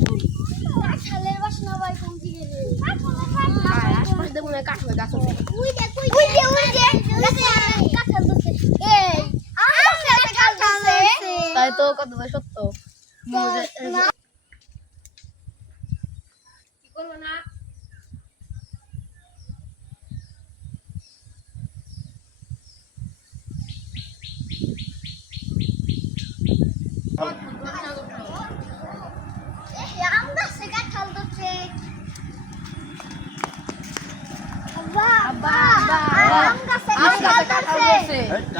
কাঁঠালের বাসনা ভাই কোন দিকে রে আশপাশে দেখুন কাঁঠাল গাছ আছে উই দে কাঁঠাল ধরছে এই আমার কাঁঠাল ধরছে তাই তো কত সত্য কি করব না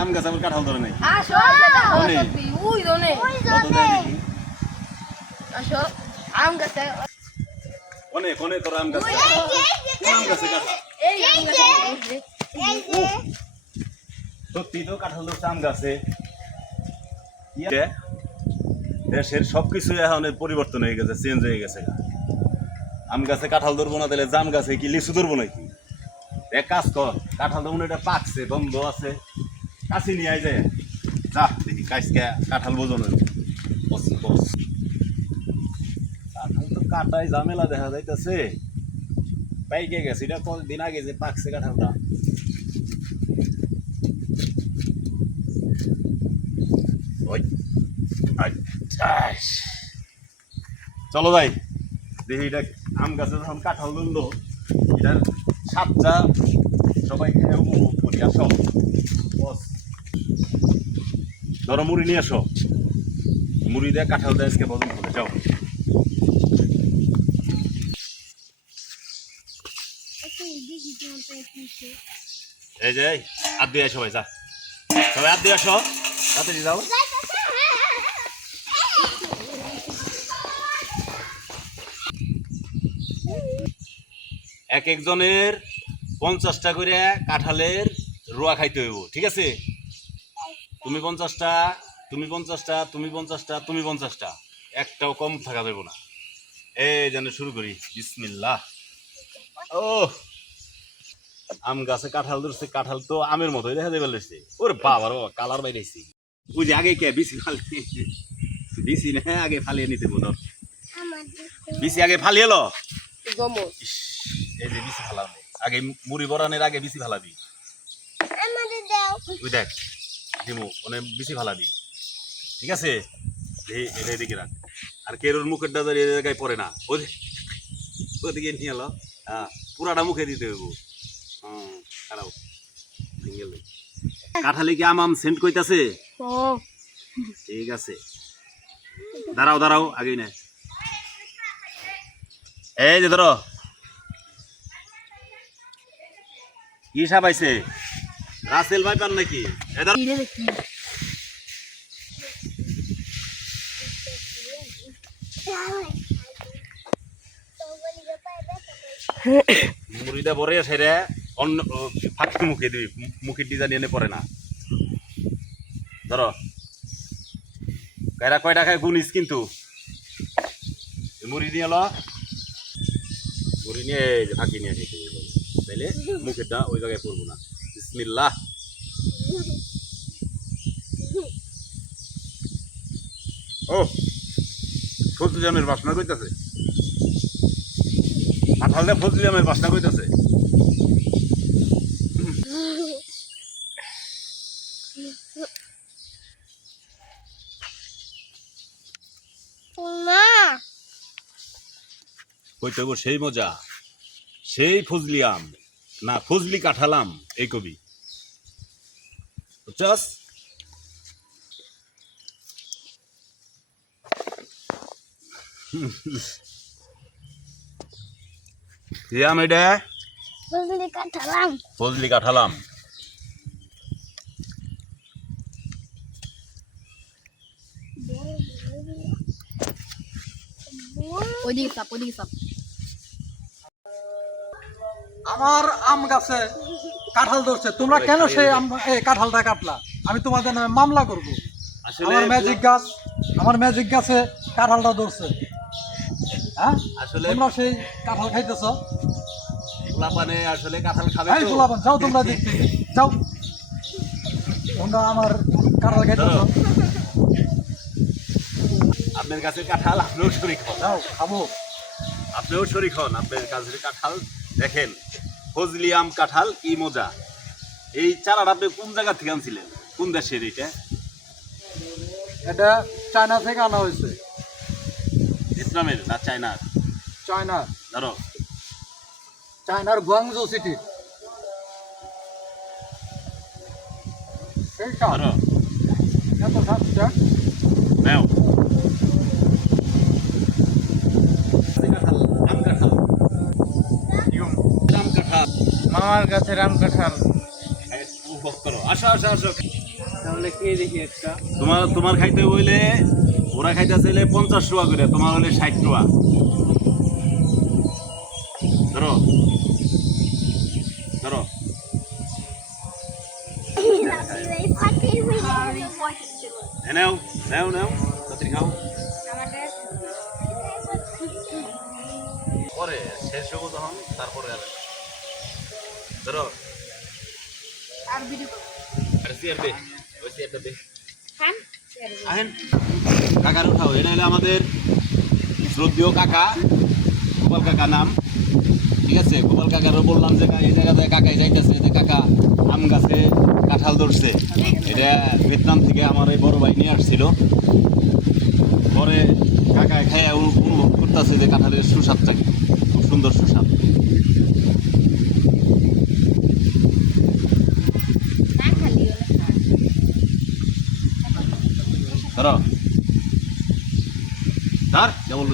আম গাছ আবার কাঁঠাল ধরে নাই অনেক অনেক তোর আম গাছে আম গাছে কাঁঠাল সত্যি তো কাঁঠাল ধরছে আম গাছে দেশের সবকিছু এখন পরিবর্তন হয়ে গেছে চেঞ্জ হয়ে গেছে আম গাছে কাঁঠাল ধরবো না তাহলে জাম গাছে কি লিচু ধরবো নাকি এক কাজ কর কাঁঠাল তো মনে এটা পাকছে বন্ধ আছে কাছে নিয়ে আয় যায় যা দেখি কাজকে কাঁঠাল বোঝানো কাঁঠাল তো কাটাই ঝামেলা দেখা যাইতেছে পাইকে গেছে এটা কতদিন আগে যে পাকছে কাঁঠালটা চলো যাই দেখি এটা আম গাছে যখন কাঁঠাল ধরলো এটার স্বাদটা সবাই খেয়ে উপভোগ করি আসো ধরো মুড়ি নিয়ে আসো মুড়ি দিয়ে কাঁঠাল দিয়ে আজকে বদল করে যাও এই যে হাত দিয়ে আসো ভাই যা সবাই হাত দিয়ে আসো তাড়াতাড়ি যাও এক একজনের 50টা করে কাঁঠালের রোয়া খাইতে হইব ঠিক আছে তুমি 50টা তুমি 50টা তুমি 50টা তুমি 50টা একটাও কম থাকা যাবে না এই যেন শুরু করি বিসমিল্লাহ ও আম গাছে কাঁঠাল ধরছে কাঁঠাল তো আমের মতোই দেখা যাবে বলেছে ওরে বাবার বাবা কালার বাইরেছি ওই যে আগে কে বিসি ফালিয়ে বিসি না আগে ফালিয়ে নিতে বলো বিসি আগে ফালিয়ে লো এই যে বিসি ফালাবে আগে মুড়ি বরানের আগে বিসি ফালাবি ওই দেখ দিমু অনেক বেশি ফালাবি ঠিক আছে এটা এদিকে রাখ আর কেরোর মুখের ডাজার এই জায়গায় পড়ে না ওদিকে নিয়ে এলো হ্যাঁ পুরাটা মুখে দিতে হইব খারাপ কাঁঠালে কি আম আম সেন্ট কইতাছে ঠিক আছে দাঁড়াও দাঁড়াও আগেই না এই যে ধরো কি সাপ আইছে রাসেল ভাই পান নাকি মুড়িটা পরে সেরে অন্য ফাঁকি মুখে দিবি মুখের ডিজাইন এনে পড়ে না ধরো কায়রা কয় টাকায় গুনিস কিন্তু মুড়ি নিয়ে এলো মুড়ি নিয়ে ফাঁকি নিয়ে খেতে তাইলে মুখেরটা ওই জায়গায় পড়বো না বিসমিল্লাহ ও ফজলি আমের বাসনা কইতাছে কাঁঠাল দিয়ে ফজলি আমের বাসনা কইতাছে কইতে সেই মজা সেই ফজলি আম না ফজলি কাঁঠাল আম এই কবি বুঝছস কি আম এটা ফজলি কাঁঠাল আম আমার আম গাছে কাঁঠাল ধরছে তোমরা কেন সেই কাঁঠালটা কাটলা আমি তোমাদের নামে মামলা করব আমার ম্যাজিক গাছে কাঁঠালটা ধরছে হ্যাঁ আসলে তোমরা সেই কাঁঠাল খাইতেছ পোলাপানে আসলে কাঁঠাল খাবে এই পোলাপান যাও তোমরা দেখতে যাও তোমরা আমার কাঁঠাল খাইতেছ আপনার কাছে কাঁঠাল, আপনিও শরীক হন। দাও খাবো। আপনিও শরীক হন, আপনার কাছে কাঁঠাল দেখেন। ফজলি আম কাঁঠাল কি মজা। এই চারাটা আপনি কোন জায়গা থেকে আনছিলেন? কোন দেশের এটা? এটা চায়না থেকে আনা হয়েছে। ভিয়েতনামের না চায়নার? চায়না, ধরো চায়নার গুয়াংজু সিটি। সেইটা ধরো এত সাতটা নাও। কাঁঠাল, আম কাঁঠাল, আম কাঁঠাল। মামার গাছের আম কাঁঠাল। উপভোগ করো। আসো আসো আসো। তাহলে খেয়ে দেখি একটা। তোমার খাইতে হইলে, ওরা খাইতে চাইলে 50 টাকা করে, তোমার হলে 60 টাকা। ধরো ধরো। নাও নাও নাও, তাড়াতাড়ি খাও। পরে শেষ হবো তখন, তারপরে আর ধরো। আর ভিডিও আর চেয়ার দে, ওই চেয়ারটা দে। আহেন কাকার উঠাও। এটা হলো আমাদের শ্রদ্ধেয় কাকা, গোপাল কাকা নাম। ঠিক আছে, গোপাল কাকারও বললাম যে এই জায়গাতে কাকাই যাইতেছে, যে কাকা আম গাছে কাঁঠাল ধরছে। এটা ভিয়েতনাম থেকে আমার এই বড় ভাই নিয়ে আসছিল। পরে কাকা খাইয়া অনুভব করতেছে যে কাঁঠালের সুস্বাদটা কি, খুব সুন্দর সুস্বাদ। ধরো ধর, কেমন